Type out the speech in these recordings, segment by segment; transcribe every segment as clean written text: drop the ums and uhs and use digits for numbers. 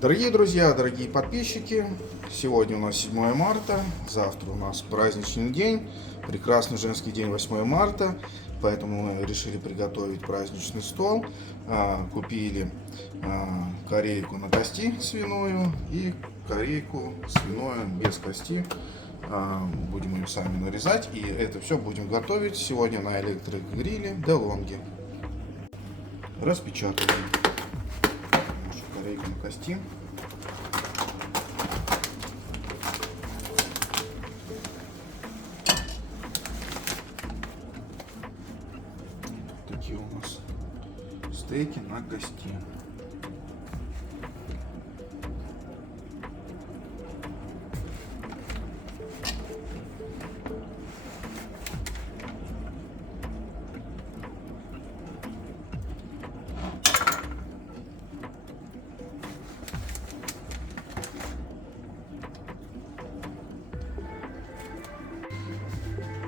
Дорогие друзья, дорогие подписчики, сегодня у нас 7 марта, завтра у нас праздничный день, прекрасный женский день 8 марта, поэтому мы решили приготовить праздничный стол. Купили корейку на кости свиную и корейку свиную без кости. Будем ее сами нарезать, и это все будем готовить сегодня на электрогриле DeLonghi. Распечатываем нашу корейку на кости. Такие у нас стейки на кости.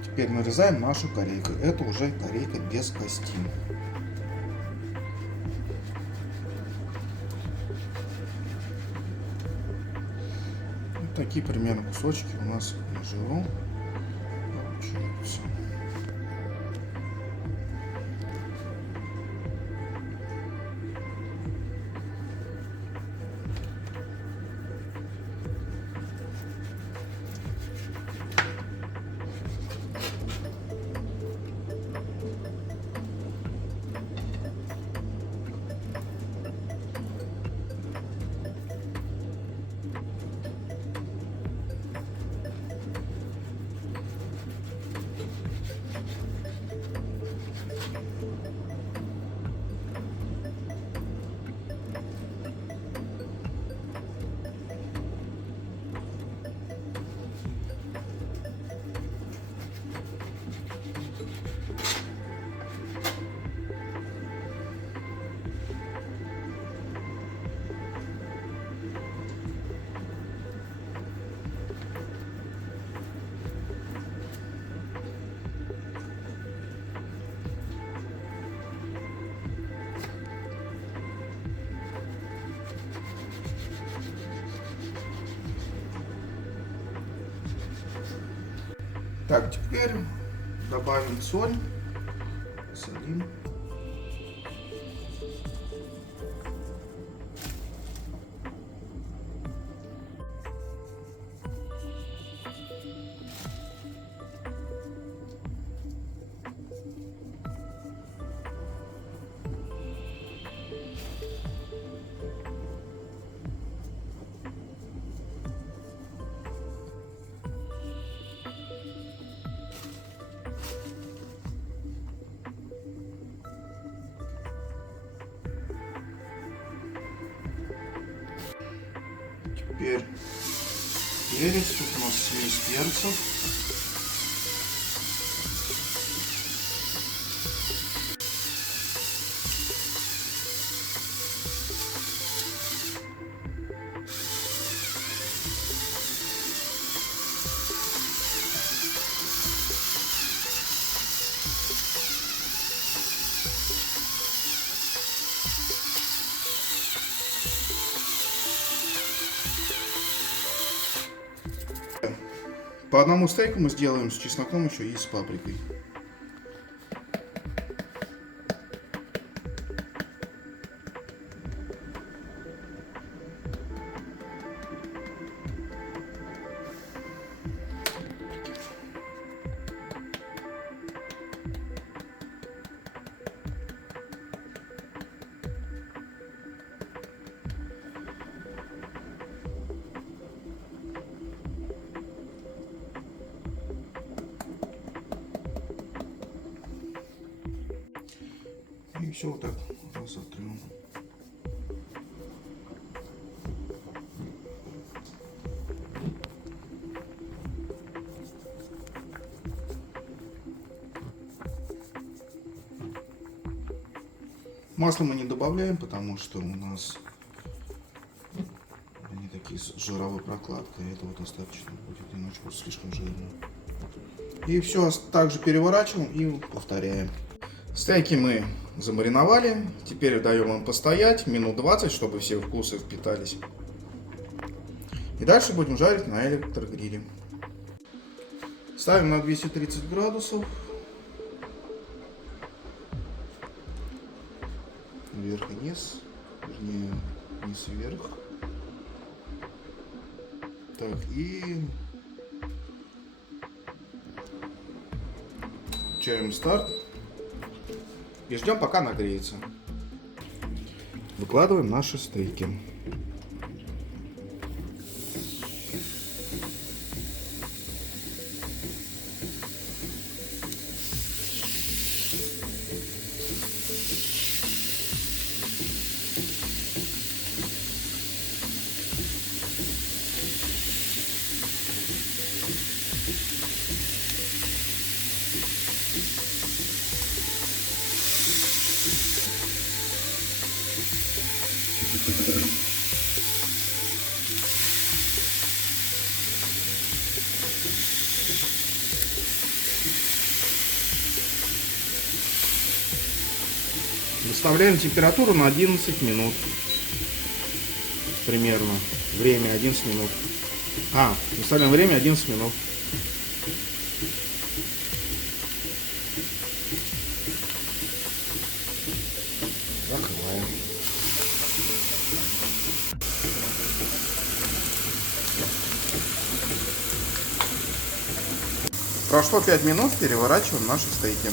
Теперь нарезаем нашу корейку. Это уже корейка без кости. Вот такие примерно кусочки у нас на жиру получаются. Так, теперь добавим соль, солим. Теперь перец, тут у нас смесь перцев. По одному стейку мы сделаем с чесноком еще и с паприкой. И все вот так разотрем. Масло мы не добавляем, потому что у нас они такие с жировой прокладкой. Этого достаточно будет, иначе будет слишком жирно. И все также переворачиваем и повторяем. Стейки мы замариновали. Теперь даем им постоять минут 20, чтобы все вкусы впитались. И дальше будем жарить на электрогриле. Ставим на 230 градусов. Вверх-вниз. Вернее, вниз-вверх. Так, и включаем старт. И ждем, пока нагреется. Выкладываем наши стейки. Выставляем температуру на 11 минут. Примерно. Время 11 минут. Выставляем время 11 минут. Закрываем. Прошло 5 минут, переворачиваем наши стейки.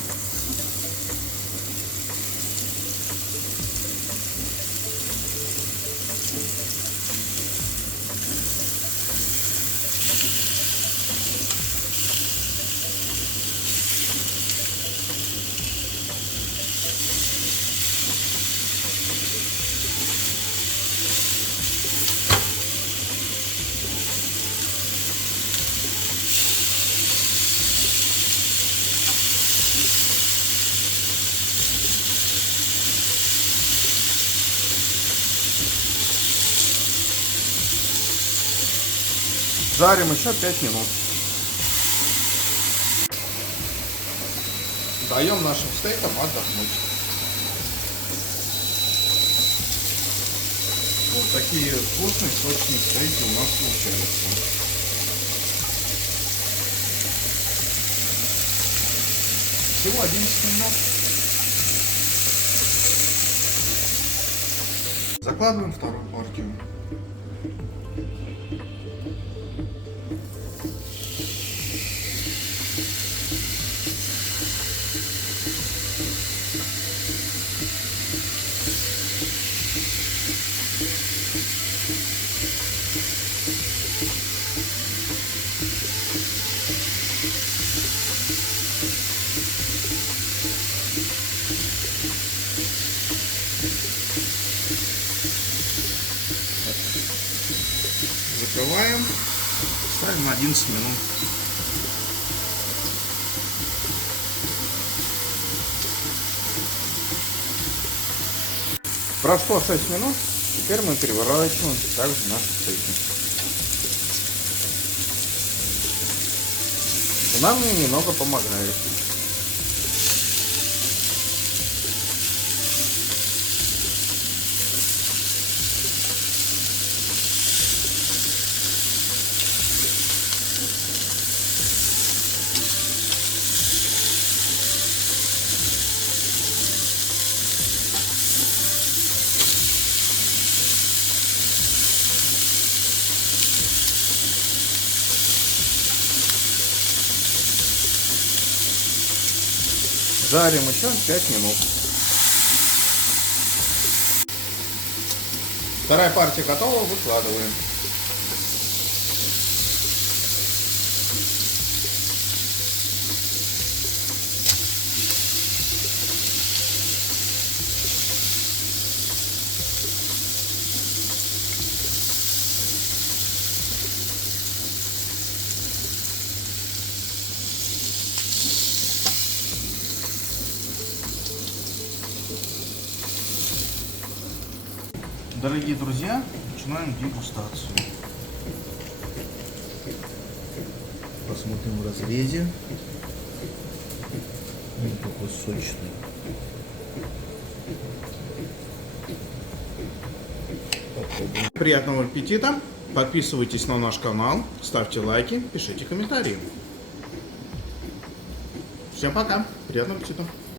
Жарим еще 5 минут. Даем нашим стейкам отдохнуть. Вот такие вкусные, сочные стейки у нас получаются. Всего 11 минут. Закладываем вторую партию. Закрываем, ставим на 11 минут. Прошло 6 минут, теперь мы переворачиваем также наши стейки. Жена мне немного помогает. Жарим еще 5 минут. Вторая партия готова, выкладываем. Дорогие друзья, начинаем дегустацию. Посмотрим в разрезе. Он такой сочный. приятного аппетита. Подписывайтесь на наш канал, ставьте лайки, пишите комментарии. Всем пока, приятного аппетита.